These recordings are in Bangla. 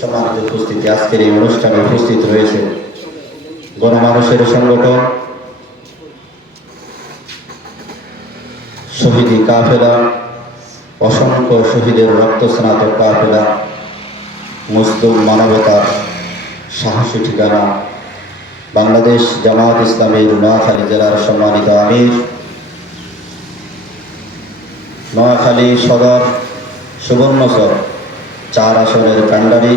সম্মানিত উপস্থিতি, আজকের এই অনুষ্ঠানে উপস্থিত রয়েছে গণমানুষের সংগঠন শহীদি কাফেলা, অসংখ্য শহীদের রক্ত স্নাতক কাফেলা, মুসলিম মানবতার সাহসী ঠিকানা, বাংলাদেশ জামায়াত ইসলামীর নোয়াখালী জেলার সম্মানিত আমির, নোয়াখালী সদর সুবর্ণচর 4 আসনের কান্ডারি,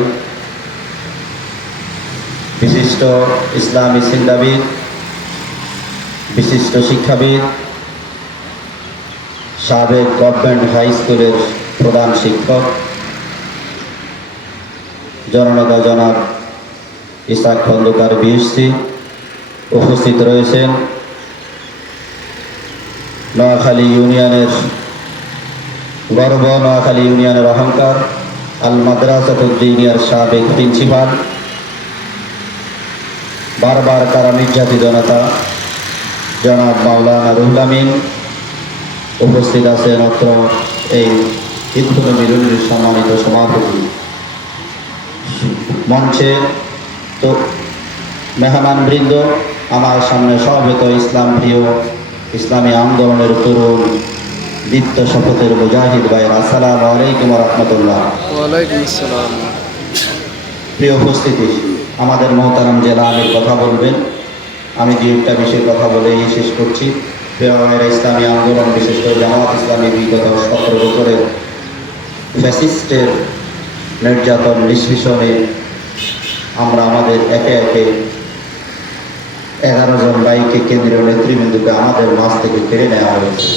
বিশিষ্ট ইসলামী চিন্তাবিদ, বিশিষ্ট শিক্ষাবিদ, সাবেক গভর্নমেন্ট হাই স্কুলের প্রধান শিক্ষক জননেতা জনাব ইসাক খন্দকার বিএসসি, উপস্থিত রয়েছেন নোয়াখালী ইউনিয়নের গর্ব, নোয়াখালী ইউনিয়নের অহংকার, আল মাদ্রাসাতুল দিনিয়ার সাবেক প্রিন্সিপাল, বারবার কারা নির্যাতিত জনতা জনাব মাওলানা রুহুল আমিন, উপস্থিত আছেন অত্র এই হিন্দু মিলনের সম্মানিত সভাপতি, মঞ্চে তো মেহমানবৃন্দ, আমার সামনে সমবেত ইসলাম প্রিয় ইসলামী আন্দোলনের তরুণ দীপ্ত শপথের মুজাহিদ ভাইয়ের, আসসালামু আলাইকুম ওয়া রাহমাতুল্লাহ। ওয়ালাইকুম আসসালাম। প্রিয় উপস্থিতি, আমাদের মোহতারাম জেলা আমির কথা বলবেন, আমি দুইটা বিষয়ে কথা বলেই শেষ করছি। প্রিয় ভাইয়েরা, ইসলামী আন্দোলন, বিশেষ করে জামায়াত ইসলামী বিগত 17 বছরের ফ্যাসিস্টের নির্যাতন নিষ্পেষণে আমরা আমাদের একে একে 11 জন ভাইকে কেন্দ্রীয় নেতৃবৃন্দকে আমাদের মাঝ থেকে কেড়ে নেওয়া হয়েছে,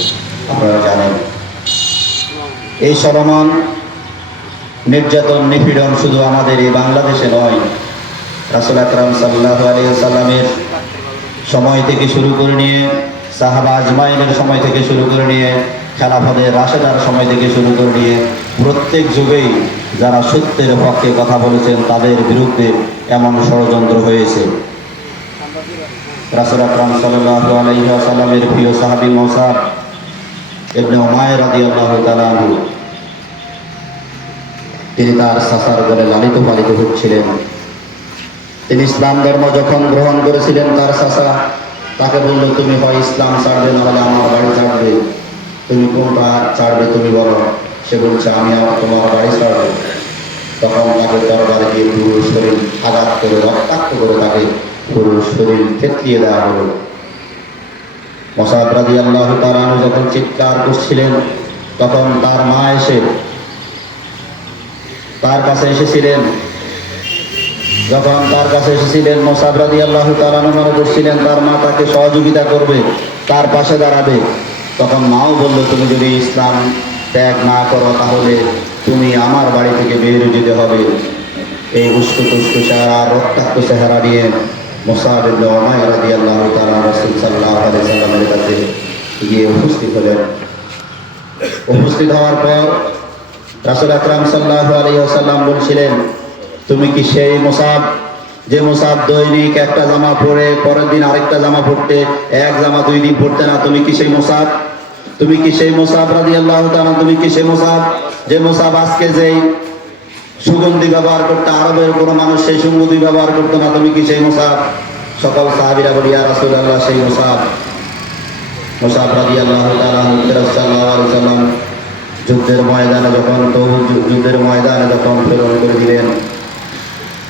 আপনারা জানেন। এই চলমান নির্যাতন নিপীড়ন শুধু আমাদের এই বাংলাদেশে নয়, রাসূল আকরাম সাল্লাল্লাহু আলাইহি ওয়াসাল্লামের সময় থেকে শুরু করে নিয়ে, সাহাবা আজমাইনের সময় থেকে শুরু করে নিয়ে, খেলাফতের রাশেদার সময় থেকে শুরু করে নিয়ে প্রত্যেক যুগেই যারা সত্যের পক্ষে কথা বলেছেন তাদের বিরুদ্ধে এমন ষড়যন্ত্র হয়েছে। রাসূল আকরাম সাল্লাল্লাহু আলাইহি ওয়াসাল্লামের প্রিয় সাহাবী মুসাব ইবনে উমাইর রাদিয়াল্লাহু তাআলা আনহু, তিনি তার চাচার ঘরে লালিত পালিত হচ্ছিলেন। তিনি ইসলাম ধর্ম যখন গ্রহণ করেছিলেন, তার চাচা তাকে বলল, তুমি হয় ইসলাম ছাড়বে, নাহলে আমার বাড়ি ছাড়বে। তুমি কোনটা ছাড়বে তুমি বলো। সে বলছে, আমি তোমার বাড়ি ছাড়বো। তখন তাকে তরবারি দিয়ে পুরো শরীর আঘাত করে, রক্তাক্ত করে তাকে পুরো শরীর থেতলিয়ে দেওয়া হলো। মুসাব রাদিয়াল্লাহু তাআলা আনহু যখন চিৎকার করছিলেন, তখন তার মা এসে তার কাছে এসেছিলেন। যখন তার কাছে এসেছিলেন, মুসাব রাদিয়াল্লাহু তাআলা আনহু মনে করছিলেন তার মা তাকে সহযোগিতা করবে, তার পাশে দাঁড়াবে। তখন মাও বলল, তুমি যদি ইসলাম ত্যাগ না করো তাহলে তুমি আমার বাড়ি থেকে বের হয়ে যেতে হবে। এই উস্কো চেহারা, রক্তাক্ত চেহারা নিয়ে মুসাব ইবনে উমাইর রাদিয়াল্লাহু তাআলা রাসূল সাল্লাল্লাহু আলাইহি সাল্লামের কাছে গিয়ে উপস্থিত হলেন। উপস্থিত হওয়ার পর রাসূল আকরাম সাল্লাল্লাহু আলাইহি ওয়াসাল্লাম বলছিলেন, তুমি কি সেই মুসাব, যে মুসাব দৈনিক একটা জামা পরে পরের দিন আরেকটা জামা পরতে, এক জামা 2 দিন পরতে না? তুমি কি সেই মুসাব? তুমি কি সেই মুসাব রাদিয়াল্লাহু তাআলা? তুমি কি সেই মুসাব, যে মুসাব আজকে যেই সুগন্ধি ব্যবহার করতে আরবের কোনো মানুষ সেই সুগন্ধি ব্যবহার করতো না? তুমি কি সেই মুসাব? সকল সাহাবীরা বলি, ইয়া রাসূলুল্লাহ, সেই মুসাব। মুসাব রাদিয়াল্লাহু তাআলা সাল্লাল্লাহু আলাইহি ওয়াসাল্লাম যুদ্ধের ময়দানে যখন প্রেরণ করে দিলেন,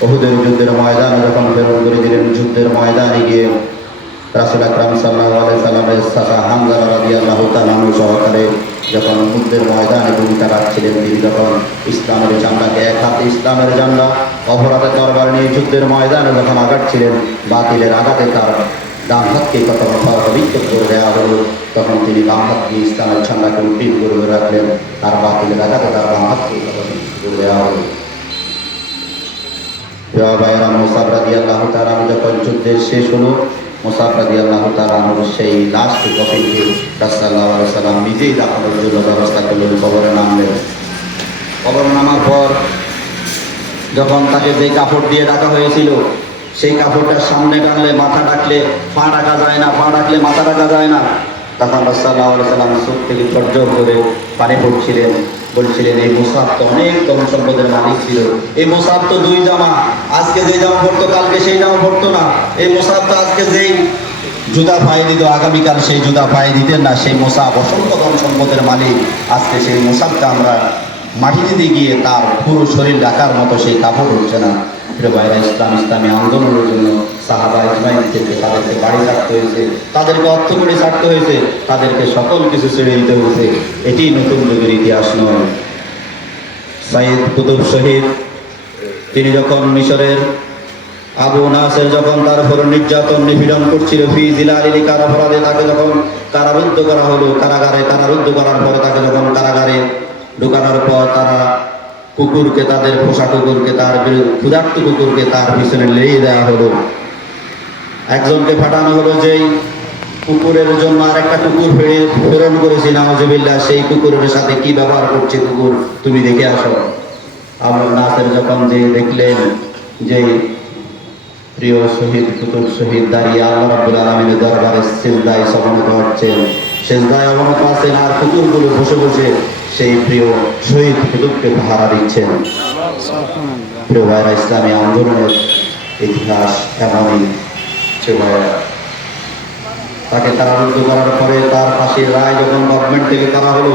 উহুদের যুদ্ধের ময়দানে যখন প্রেরণ করে দিলেন, যুদ্ধের ময়দানে গিয়ে রাসূল আকরাম সাল্লাল্লাহু আলাইহি সাল্লামের চাচা হামজা রাদিয়াল্লাহু তাআলা আনহু সহকারে যখন যুদ্ধের ময়দানে ভূমিকা রাখছিলেন, তিনি যখন ইসলামের ঝান্ডাকে, এক হাতে ইসলামের ঝান্ডা, অপর হাতে তরবারি নিয়ে যুদ্ধের ময়দানে যখন আঘাতছিলেন, বাতিলের আঘাতে তার ডান হাতকে পবিত্র করে দেওয়া হলো। তখন তিনি বাম হাত দিয়ে ইসলামের ঝান্ডাকে উড্ডীন করে রাখলেন, তার বাতিলের আঘাতে তার বাম হাতকে করে দেওয়া হলো। মুসাব রাদিয়াল্লাহু তাআলা আনহু যখন যুদ্ধের শেষ হলো, মুসাব রাদিয়াল্লাহু তাআলা আনহু সেই লাশকে কফিনকে রাসূল সাল্লাল্লাহু আলাইহি ওয়াসাল্লাম নিজেই দাফনের জন্য ব্যবস্থা করলেন। কবরে নামলেন। কবরে নামার পর যখন তাকে যে কাপড় দিয়ে ঢাকা হয়েছিল, সেই কাপড়টার সামনে টানলে মাথা ডাকলে পা ঢাকা যায় না, পা ডাকলে মাথা ঢাকা যায় না। তখন রাসূলুল্লাহ সাল্লাল্লাহু আলাইহি ওয়াসাল্লাম চোখ থেকে ঝরঝর করে পানি পড়ছিলেন, বলছিলেন এই মুসাব তো অনেক ধন সম্পদের মালিক ছিল, এই মুসাব তো দুই জামা, আজকে যে জামা পড়তো কালকে সেই জামা পড়তো না, এই মুসাব তো আজকে যেই জুতা পায়ে দিত আগামীকাল সেই জুতা পায়ে দিতেন না, সেই মুসাব অসংখ্য ধন সম্পদের মালিক, আজকে সেই মুসাবটা আমরা মাটি দিতে গিয়ে তার পুরো শরীর ঢাকার মতো সেই কাপড় হচ্ছে না। প্রিয় ভাইরা, ইসলামী আন্দোলনের জন্য সাহাবা ইজমাইনদেরকে তাদেরকে বাড়ি ছাড়তে হয়েছে, তাদেরকে অর্থ করে ছাড়তে হয়েছে, তাদেরকে সকল কিছু ছেড়ে দিতে হয়েছে। এটি নতুন যুগের ইতিহাস নয়। সাইদ কুতুব শহীদ তিনি যখন মিশরের আবু নাসের যখন তার উপর নির্যাতন নিপীড়ন করছিল, ফি জিলালিল কারাফরাদে তাকে যখন কারারুদ্ধ করা হলো, কারাগারে কারারুদ্ধ করার পরে তাকে যখন কারাগারে ঢোকানোর পর তারা কুকুরকে, তাদের পোষা কুকুরকে, তার ক্ষুধার্ত কুকুরকে তার পিছনে লেগে দেওয়া হলো। একজনকে পাঠানো হলো যেই কুকুরের জন্য আর একটা কুকুর প্রেরণ করেছি, নাউজুবিল্লাহ, সেই কুকুরের সাথে কি ব্যবহার করছে কুকুর, তুমি দেখে আসো। আবু নাসের যখন যে দেখলেন যে প্রিয় শহীদ কুতুব শহীদ দাঁড়িয়ে আল্লাহ রাব্বুল আলামিনের দরবারে সিজদায় অবনত হচ্ছেন, সিজদায় অবনত আছেন, আর কুকুরগুলো বসে বসে সেই প্রিয় শহীদ কুতুবকে পাহারা দিচ্ছেন। প্রিয় ভাইরা, ইসলামী আন্দোলনের ইতিহাস এমনই। প্রিয় ভাইরা, তাকে কারারুদ্ধ করার পরে তার ফাঁসির রায় যখন গভর্নমেন্ট থেকে করা হলো,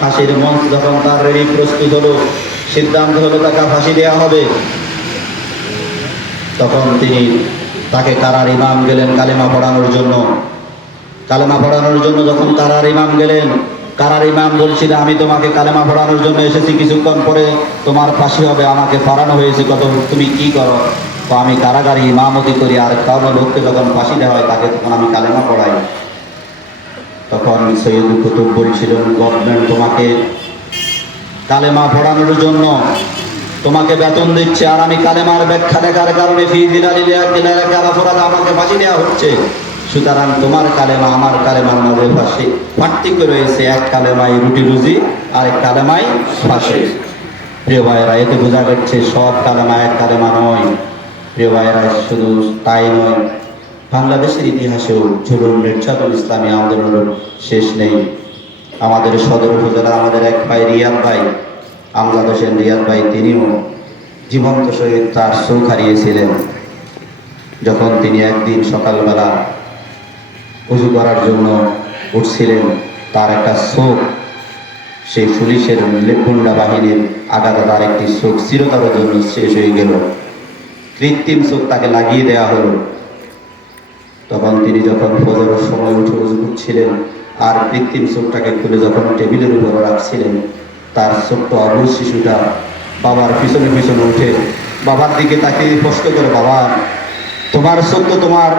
ফাঁসির মঞ্চ যখন তার রেডি প্রস্তুত হলো, সিদ্ধান্ত হলো তাকে ফাঁসি দেওয়া হবে, তখন তিনি তাকে কারার ইমাম গেলেন কালেমা পড়ানোর জন্য। কালেমা পড়ানোর জন্য যখন কারার ইমাম গেলেন, কারার ইমাম বলছিল আমি তোমাকে কালেমা পড়ানোর জন্য এসেছি, কিছুক্ষণ পরে তোমার ফাঁসি হবে, আমাকে পড়ানো হয়েছে, কত তুমি কি করো? তো আমি কারাগারে ইমামতি করি, আর কারো লোককে যখন ফাঁসি দেওয়া হয় তাকে তখন আমি কালেমা পড়াই। তখন সৈয়দ কুতুব বলছিলেন গভর্নমেন্ট তোমাকে কালেমা পড়ানোর জন্য তোমাকে বেতন দিচ্ছে, আর আমি কালেমার ব্যাখ্যা দেখার কারণে ফি জিলালিল কারাফরাদ আমাকে ফাঁসি দেওয়া হচ্ছে, সুতরাং তোমার কালেমা আমার কালেমার মাঝে পার্থক্য রয়েছে, এক কালেমায় রুটি রুজি আর এক কালেমায় ফাঁসি। প্রিয় ভাইয়েরা, এতে বোঝা যাচ্ছে সব কালেমা এক কালেমা নয়। প্রিয় ভাইয়েরা, শুধু তাই নয়, বাংলাদেশের ইতিহাসেও জুলুম নির্যাতন ইসলামী আন্দোলনের শেষ নেই। আমাদের সদর উপজেলা আমাদের এক ভাই রিয়াদ ভাই, আমজাদ হোসেন রিয়াদ ভাই, তিনিও জীবন্ত সহিত তার চোখ হারিয়েছিলেন। যখন তিনি একদিন সকালবেলা উজু করার জন্য উঠছিলেন, তার একটা চোখ সেই পুলিশের গুন্ডা বাহিনীর আঘাতে তার একটি চোখ চিরতরের জন্য শেষ হয়ে গেল। কৃত্রিম চোখ তাকে লাগিয়ে দেওয়া হলো। তখন তিনি যখন ফজরের সময় উঠে উজু করছিলেন আর কৃত্রিম চোখটাকে খুলে যখন টেবিলের উপর রাখছিলেন, তার ছোট্ট অবুঝ শিশুটা বাবার পিছনে পিছনে উঠে বাবার দিকে তাকে প্রশ্ন করে, বাবা তোমার চোখ তো তোমার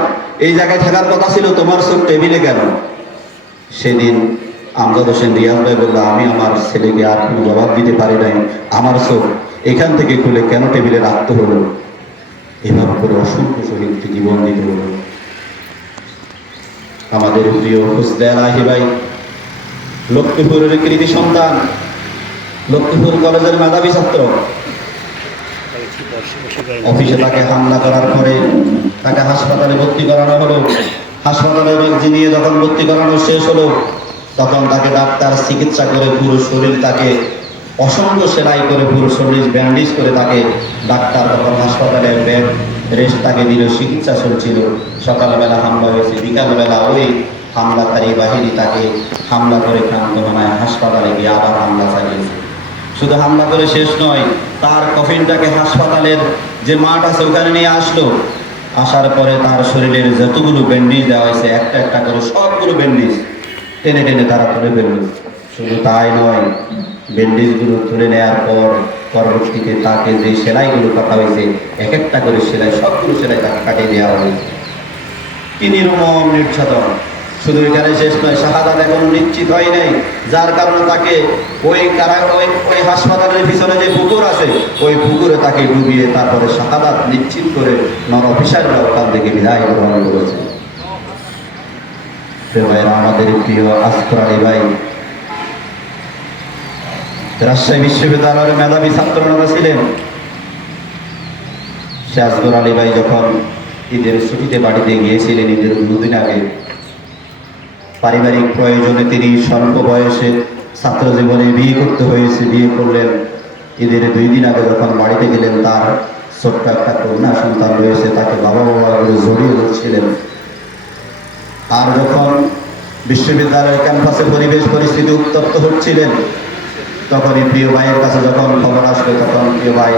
এই জায়গায় থাকার কথা ছিল, তোমার চোখ টেবিলে কেন? সেদিন আমজাদ হোসেন রিয়াদ ভাই বলল, আমি আমার ছেলেকে আর কোনো জবাব দিতে পারি নাই, আমার চোখ এখান থেকে খুলে কেন টেবিলে রাখতে হলো? এভাবে করে অসংখ্য শহীদকে জীবন দিতে হলো। আমাদের প্রিয় হুসদান আহি ভাই লক্ষ্মীপুরের কৃতি সন্তান, লক্ষ্মীপুর কলেজের মেধাবী ছাত্র। অফিসে তাকে হামলা করার পরে তাকে হাসপাতালে ভর্তি করানো হলো। হাসপাতালে নিয়ে যখন ভর্তি করানো শেষ হলো, তখন তাকে ডাক্তার চিকিৎসা করে পুরো শরীর তাকে অসংখ্য সেলাই করে পুরো শরীর ব্যান্ডেজ করে তাকে ডাক্তার তখন হাসপাতালে বেড রেস্ট তাকে দিল, চিকিৎসা চলছিল। সকালবেলা হামলা হয়েছে, বিকালবেলা ওই হামলাকারী বাহিনী তাকে হামলা করে ক্লান্ত বানায় হাসপাতালে গিয়ে আবার হামলা চালিয়েছে। শুধু হামলা করে শেষ নয়, তার কফিনটাকে হাসপাতালের যে মাঠ আছে ওখানে নিয়ে আসলো। আসার পরে তার শরীরের যতগুলো ব্যান্ডেজ দেওয়া হয়েছে একটা একটা করে সবগুলো ব্যান্ডেজ টেনে টেনে তারা তুলে ফেলল। শুধু তাই নয়, ব্যান্ডেজগুলো তুলে নেওয়ার পর পরবর্তীতে তাকে যে সেলাইগুলো কাটা হয়েছে এক একটা করে সেলাই, সবগুলো সেলাই তাকে কাটিয়ে দেওয়া হয়েছে। কি নির্মম নির্যাতন! শুধু এখানে শেষ নয়, শাহাদাত এখনো নিশ্চিত হয় নাই, যার কারণে তাকে ওই হাসপাতালের পিছনে যে পুকুর আছে ওই পুকুরে তাকে ডুবিয়ে তারপরে শাহাদাত নিশ্চিত করে নর অফিসাররা ওখান থেকে বিদায় গ্রহণ করেছে। আমাদের প্রিয় আসগর আলী ভাই রাজশাহী বিশ্ববিদ্যালয়ের মেধাবী ছাত্র ছিলেন। সে আসগর আলী ভাই যখন ঈদের ছুটিতে বাড়িতে গিয়েছিলেন। ঈদের 2 দিন আগে পারিবারিক প্রয়োজনে তিনি স্বল্প বয়সে ছাত্র জীবনে বিয়ে করতে হয়েছে। বিয়ে করলেন। ঈদের 2 দিন আগে যখন বাড়িতে গেলেন, তার ছোট্ট একটা কন্যা সন্তান রয়েছে, তাকে বাবা বাবা করে জড়িয়ে ধরছিলেন। আর যখন বিশ্ববিদ্যালয়ের ক্যাম্পাসে পরিবেশ পরিস্থিতি উত্তপ্ত হচ্ছিলেন, তখনই প্রিয় ভাইয়ের কাছে যখন খবর আসবে, তখন প্রিয় ভাই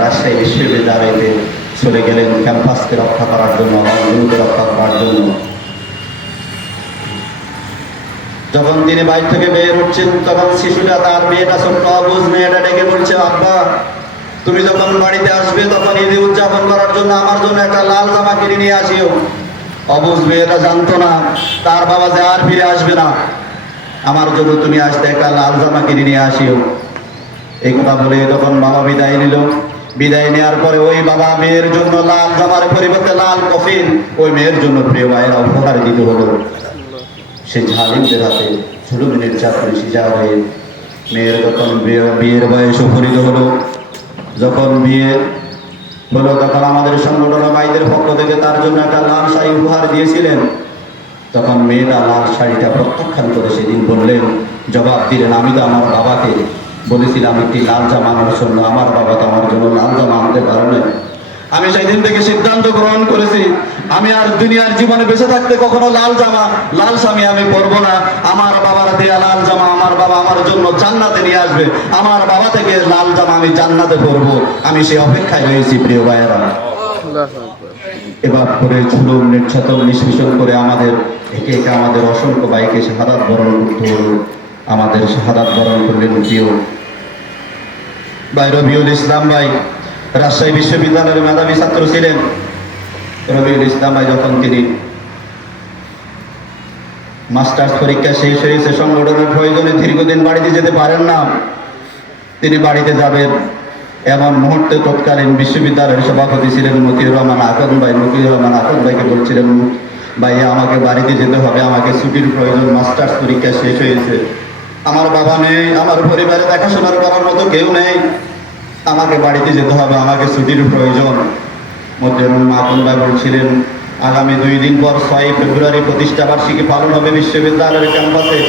রাজশাহী বিশ্ববিদ্যালয়তে চলে গেলেন ক্যাম্পাসকে রক্ষা করার জন্য, অঞ্চলকে রক্ষা করার জন্য। যখন তিনি বাইরে থেকে বের হচ্ছেন, তখন শিশুটা, তার মেয়েটা, ছোট্ট অবুঝ মেয়েটা ডেকে বলছে, আব্বা তুমি যখন বাড়িতে আসবে তখন ঈদ উদযাপন করার জন্য আমার জন্য একটা লাল জামা কিনে নিয়ে আসিও। অবুঝ মেয়েটা জানতো না তার বাবা যে আর ফিরে আসবে না, আমার জন্য তুমি আসতে একটা লাল জামা কিনে নিয়ে আসিও। এই কথা বলে তখন বাবা বিদায় নিল। বিদায় নেওয়ার পরে ওই বাবা মেয়ের জন্য লাল জামার পরিবর্তে লাল কফিন ওই মেয়ের জন্য প্রিয় ভাইয়েরা উপহার দিতে হলো। সে জালিমদের হাতে জুলুমের চাকরি সিজা হয়ে মেয়ের যখন বিয়ের বয়স উপনীত হলো, যখন বিয়ে হলো, তখন আমাদের সংগঠন ভাইদের পক্ষ থেকে তার জন্য একটা লাল শাড়ি উপহার দিয়েছিলেন। তখন মেয়েটা লাল শাড়িটা প্রত্যাখ্যান করে সেদিন বললেন, জবাব দিলেন, আমি তো আমার বাবাকে বলেছিলাম একটি লাল জামা আনার জন্য, আমার বাবা তো আমার জন্য লাল জামা আনতে পারে না। আমি সেদিন থেকে সিদ্ধান্ত গ্রহণ করেছি, আমি আর দুনিয়ার জীবনে বেঁচে থাকতে কখনো লাল জামা লাল স্বামী আমি পরবো না। আমার বাবার দেয়া লাল জামা আমার বাবা আমার জন্য জান্নাতে নিয়ে আসবে, আমার বাবা থেকে লাল জামা আমি জান্নাতে পরবো। আমি সে অপেক্ষায় রয়েছি প্রিয় ভাইয়েরা। এবার করে জুলুম নির্যাতন নিষ্পেষণ করে আমাদের একে একে আমাদের অসংখ্য ভাইকে শাহাদাত বরণ করতে হলো। আমাদের শাহাদাত বরণ করলেন প্রিয় ভাই রবিউল ইসলাম ভাই। রাজশাহী বিশ্ববিদ্যালয়ের মেধাবী ছাত্র ছিলেন রবিউল ইসলাম ভাই। যখন তিনি মাস্টার্স পরীক্ষা শেষ হয়েছে, সংগঠনের প্রয়োজনে দীর্ঘদিন বাড়িতে যেতে পারেন না, তিনি বাড়িতে যাবেন এমন মুহূর্তে তৎকালীন বিশ্ববিদ্যালয়ের সভাপতি ছিলেন মতিউর রহমান আকন ভাই। মতিউর রহমান আকন ভাইকে বলছিলেন, ভাই আমাকে বাড়িতে যেতে হবে, আমাকে ছুটির প্রয়োজন, মাস্টার্স পরীক্ষা শেষ হয়েছে, আমার বাবা নেই, আমার পরিবারে দেখাশোনার করার মতো কেউ নেই, আমাকে বাড়িতে যেতে হবে, আমাকে ছুটির প্রয়োজন। মতিউর রহমান আকন ভাই বলছিলেন, আগামী 2 দিন পর 6 ফেব্রুয়ারি প্রতিষ্ঠা বার্ষিকী পালন হবে বিশ্ববিদ্যালয়ের ক্যাম্পাসে,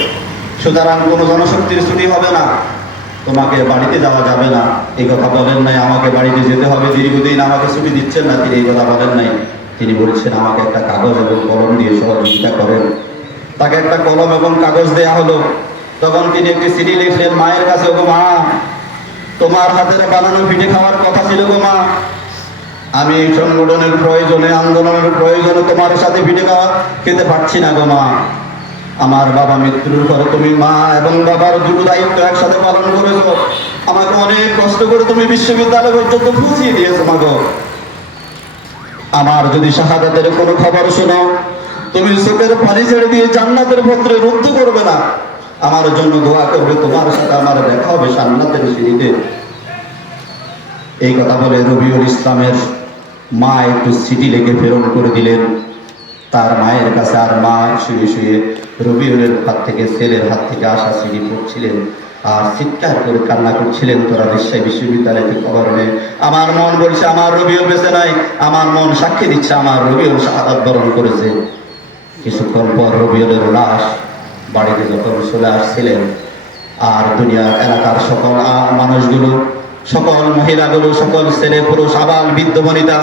সুতরাং কোনো জনশক্তির ছুটি হবে না, তোমাকে বাড়িতে যাওয়া যাবে না। এই কথা বলেন নাই, আমাকে বাড়িতে যেতে হবে, দীর্ঘদিন আমাকে ছুটি দিচ্ছেন না, তিনি এই কথা বলেন নাই। তিনি বলছেন, আমাকে একটা কাগজ এবং কলম দিয়ে সহযোগিতা করেন। তাকে একটা কলম এবং কাগজ দেয়া হলো। তখন তিনি একটি চিঠি লিখলেন মায়ের কাছে, গো মা, তোমার হাতের বানানো পিঠে খাওয়ার কথা ছিল গো মা, আমি সংগঠনের প্রয়োজনে, আন্দোলনের প্রয়োজনে তোমার সাথে পিঠে খাওয়া খেতে পারছি না গো মা। আমার বাবা মৃত্যুর পরে তুমি মা এবং বাবার দুটো দায়িত্ব একসাথে পালন করেছো, আমাকে অনেক কষ্ট করে তুমি বিশ্ববিদ্যালয় পর্যন্ত পৌঁছিয়ে দিয়েছো মা গো। আমার যদি শাহাদাতের কোনো খবর শোনো, তুমি চোখের পানি ছেড়ে দিয়ে জান্নাতের পত্রে রুদ্ধ করবে না, আমার জন্য দোয়া করবে, তোমার সাথে আমার দেখা হবে জান্নাতের সিঁড়িতে। এই কথা বলে রবিউল ইসলামের মা একটু চিঠি লিখে প্রেরণ করে দিলেন তার মায়ের কাছে। আর মা শুয়ে শুয়ে রবিউলের হাত থেকে, ছেলের হাত থেকে আসা চিঠি পড়ছিলেন আর চিৎকার করে কান্না করছিলেন, তোরা রাজশাহী বিশ্ববিদ্যালয়কে খবর নেই। আমার মন বলছে আমার রবিউল বেঁচে নাই, আমার মন সাক্ষী দিচ্ছে আমার রবিউল শাহাদাত বরণ করেছে। কিছুক্ষণ পর রবিউলের লাশ বাড়িতে যখন চলে আসছিলেন, আর দুনিয়ার এলাকার সকল মানুষগুলো, সকল মহিলাগুলো, সকল ছেলে পুরুষ আবাল বৃদ্ধ বনিতা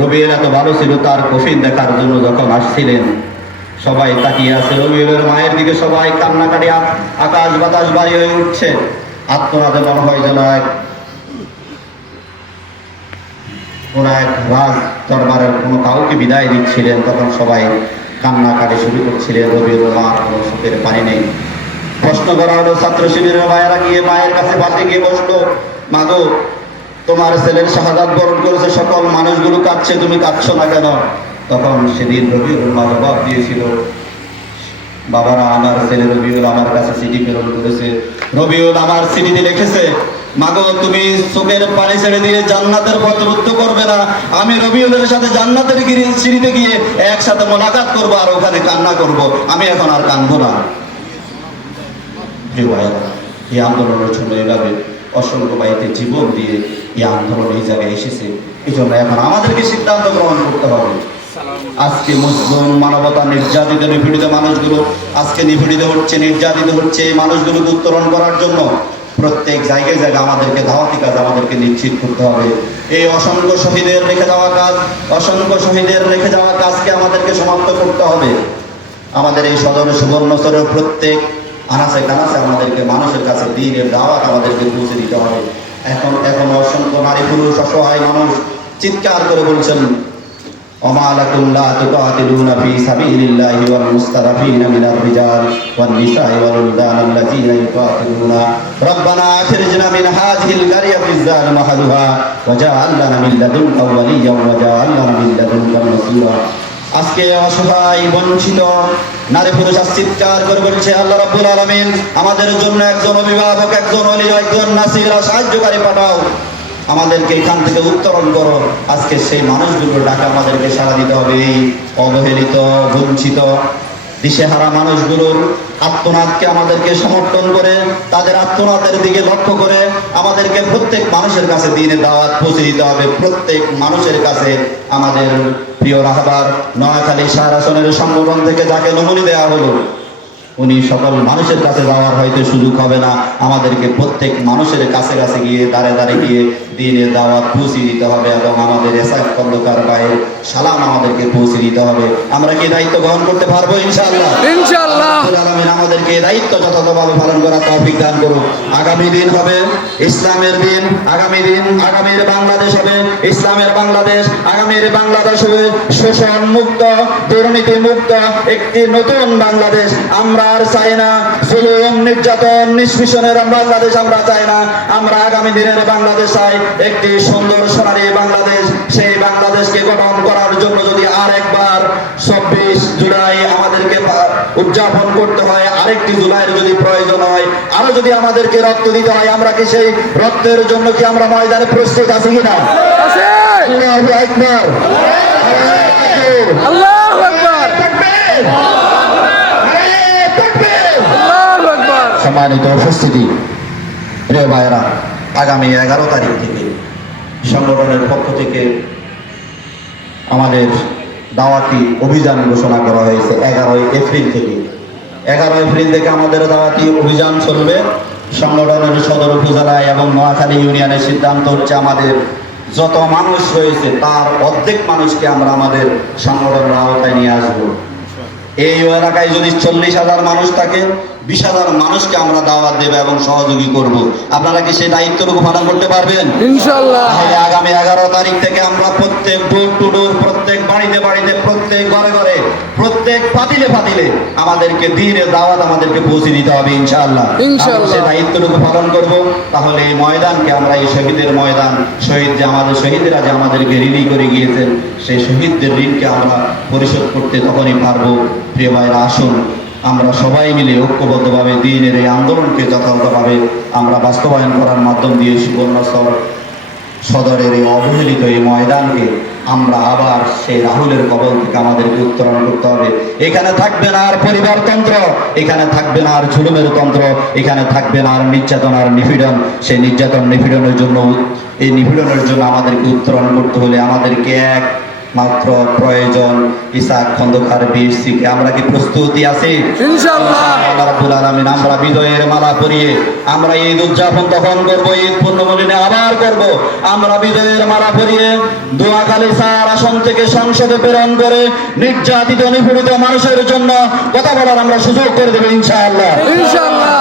রবিউল এত ভালো ছিল, তার কফিন দেখার জন্য যখন আসছিলেন, সবাই তাকিয়ে আছে রবিউলের মায়ের দিকে, সবাই কান্নাকাটি, আকাশ বাতাস বাড়ি হয়ে উঠছে, আত্মনাদে মনে হয় যেন ওরা এক রাজ দরবারের কোনো কাউকে বিদায় দিচ্ছিলেন। তখন সবাই কান্নাকাটি শুরু করছিলেন, রবিউলের মার কোনো সুখের পানি নেই। প্রশ্ন করা হলো, ছাত্র শিবিরের মায়েরা গিয়ে মায়ের কাছে পাশে গিয়ে বসলো, মা গো, তোমার ছেলের শাহাদাত বরণ করেছে, সকল মানুষগুলো কাঁদছে, তুমি কাঁদছো না কেন? তখন সেদিন রবিউল মা জবাব দিয়েছিল, বাবারা, আমার ছেলে রবিউল আমার কাছে চিঠি প্রেরণ করেছে, রবিউল আমার চিঠিতে লিখেছে, মাগো তুমি চোখের পানি ছেড়ে দিয়ে জান্নাতের পথ রুদ্ধ করবে না, আমি রবিউলের সাথে জান্নাতের সিঁড়িতে গিয়ে একসাথে মোলাকাত করবো আর ওখানে কান্না করব, আমি এখন আর কাঁদবো না। এই আন্দোলনের জন্য এভাবে অসংখ্য বাড়িতে জীবন দিয়ে এই আন্দোলন এই জায়গায় এসেছে। এই জন্য এখন আমাদেরকে সিদ্ধান্ত গ্রহণ করতে হবে। আজকে মুসলিম মানবতা নির্যাতিত নিপীড়িত মানুষগুলো আজকে নিপীড়িত হচ্ছে, নির্যাতিত হচ্ছে। এই মানুষগুলোকে উত্তরণ করার জন্য প্রত্যেক জায়গায় জায়গায় আমাদেরকে দাওয়াতি কাজ আমাদেরকে নিশ্চিত করতে হবে। এই অসংখ্য শহীদের রেখে যাওয়া কাজ, অসংখ্য শহীদের রেখে যাওয়া কাজকে আমাদেরকে সমাপ্ত করতে হবে। আমাদের এই সদর সুবর্ণচরের প্রত্যেক আনাচে কানাচে আমাদেরকে মানুষের কাছে দ্বীনের দাওয়াত আমাদেরকে পৌঁছে দিতে হবে। এখন অসংখ্য নারী পুরুষ অসহায় মানুষ চিৎকার করে বলছেন, وما لكم لا تقاتلون في سبيل الله والمستضعفين من الرجال والنساء والولدان الذين يقاتلون ربنا أخرجنا من هذه القرية الظالمة أهلها واجعل لنا من لدنك وليا واجعل لنا من لدنك نصيرا। আজকে অসহায় বঞ্চিত নারী পুরুষ চিৎকার করে বলছে, আল্লাহ রাব্বুল আলামিন আমাদের জন্য একজন অভিভাবক, একজন ওলি, একজন নাসির, সাহায্যকারী পাঠাও, আমাদেরকে এখান থেকে উত্তরণ করো। আজকে সেই মানুষগুলোর ডাকে আমাদেরকে সাড়া দিতে হবে। এই অবহেলিত, বঞ্চিত, দিশেহারা মানুষগুলোর আত্মনাদকে আমাদেরকে সমর্থন করে, তাদের আত্মনাদের দিকে লক্ষ্য করে আমাদেরকে প্রত্যেক মানুষের কাছে দ্বীনের দাওয়াত পৌঁছে দিতে হবে। প্রত্যেক মানুষের কাছে আমাদের প্রিয় রাহবার নোয়াখালী শাহর আসনের সংগঠন থেকে যাকে নমুনি দেওয়া হলো, উনি সকল মানুষের কাছে যাওয়ার হয়তো সুযোগ হবে না। আমাদেরকে প্রত্যেক মানুষের কাছে কাছে গিয়ে দাঁড়ে দাঁড়িয়ে গিয়ে দ্বীনের দাওয়াত পৌঁছে দিতে হবে এবং আমাদের এসআইফ খন্দকার ভাইয়ের সালাম আমাদেরকে পৌঁছে দিতে হবে। আমরা কি দায়িত্ব গ্রহণ করতে পারবো? ইনশাআল্লাহ, ইনশাআল্লাহ। আল্লাহ আমাদেরকে দায়িত্ব যথাযথভাবে পালন করার তৌফিক দান করুন। আগামী দিন হবে ইসলামের দিন, আগামী দিন আগামীর বাংলাদেশ হবে ইসলামের বাংলাদেশ, আগামীর বাংলাদেশ হবে শোষণ মুক্ত, দুর্নীতি মুক্ত একটি নতুন বাংলাদেশ। আমরা আর চাই না জুলুম, নির্যাতন, নিষ্পেষণের বাংলাদেশ আমরা চাই না। আমরা আগামী দিনের বাংলাদেশ চাই, একটি সুন্দর সোনালী বাংলাদেশ। সেই বাংলাদেশকে গঠন করার জন্য যদি আরেকবার ২৪ জুলাই আমাদেরকে উদযাপন করতে হয়, আরেকটি জুলাইয়ের যদি প্রয়োজন হয়, আরো যদি আমাদেরকে রক্ত দিতে হয়, আমরা কি সেই রক্তের জন্য কি আমরা ময়দানে প্রস্তুত আছি কিনা? আল্লাহু আকবার, আল্লাহু আকবার। সম্মানিত উপস্থিতি, প্রিয় ভাইয়েরা, আগামী ১১ তারিখ থেকে সংগঠনের পক্ষ থেকে আমাদের দাওয়াতি অভিযান ঘোষণা করা হয়েছে। ১১ এপ্রিল থেকে আমাদের দাওয়াতি অভিযান চলবে। সংগঠনের সদর উপজেলায় এবং নোয়াখালী ইউনিয়নের সিদ্ধান্ত হচ্ছে আমাদের যত মানুষ রয়েছে তার অর্ধেক মানুষকে আমরা আমাদের সংগঠনের আওতায় নিয়ে আসবো। এই এলাকায় যদি ৪০,০০০ মানুষ থাকে, ২০,০০০ মানুষকে আমরা দাওয়াত দেব এবং সহযোগী করব। আপনারা কি সেই দায়িত্বটুকু পালন করতে পারবেন? ইনশাআল্লাহ। তাহলে আগামী ১১ তারিখ থেকে আমরা প্রত্যেক ডোর টু ডোর, প্রত্যেক বাড়িতে বাড়িতে, প্রত্যেক ঘরে ঘরে, প্রত্যেক পাতিলে পাতিলে আমাদেরকে দ্বীনের দাওয়াত আমাদেরকে পৌঁছে দিতে হবে ইনশাআল্লাহ। সেই দায়িত্বটুকু পালন করব। তাহলে এই ময়দানকে আমরা, এই শহীদের ময়দান, শহীদ যে আমাদের শহীদরা যে আমাদেরকে ঋণী করে গিয়েছেন, সেই শহীদদের ঋণকে আমরা পরিশোধ করতে তখনই পারবো। প্রিয় ভাইরা, আসুন আমরা সবাই মিলে ঐক্যবদ্ধভাবে দ্বীনের এই আন্দোলনকে যথাযথভাবে আমরা বাস্তবায়ন করার মাধ্যম দিয়ে সুবর্ণচর সদরের এই অবহেলিত এই ময়দানকে আমরা আবার সেই রাহুলের কবল থেকে আমাদেরকে উত্তরণ করতে হবে। এখানে থাকবে না আর পরিবারতন্ত্র, এখানে থাকবে না আর জুলুমের তন্ত্র, এখানে থাকবে না আর নির্যাতন আর নিপীড়ন। সেই নির্যাতন নিপীড়নের জন্য, এই নিপীড়নের জন্য আমাদেরকে উত্তরণ করতে হলে আমাদেরকে এক মাত্র প্রয়োজন ইসহাক খন্দকার বিএসসিকে। আমরা কি প্রস্তুতি আছি? ইনশাআল্লাহ। আল্লাহ রাব্বুল আলামিন আমরা বিজয়ের মালা পরিয়ে আমরা ঈদ উদযাপন তখন করব, ঈদ পূর্ণমলিনে আবার করব। আমরা বিজয়ের মালা পরিয়ে নোয়াখালী শাহর আসন থেকে সংসদে প্রেরণ করে নির্যাতিত নিপীড়িত মানুষের জন্য কথা বলার আমরা সুযোগ করে দেব ইনশাআল্লাহ। ইনশাআল্লাহ।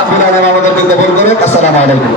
আমাদেরকে কবুল করুন। আসসালামু আলাইকুম।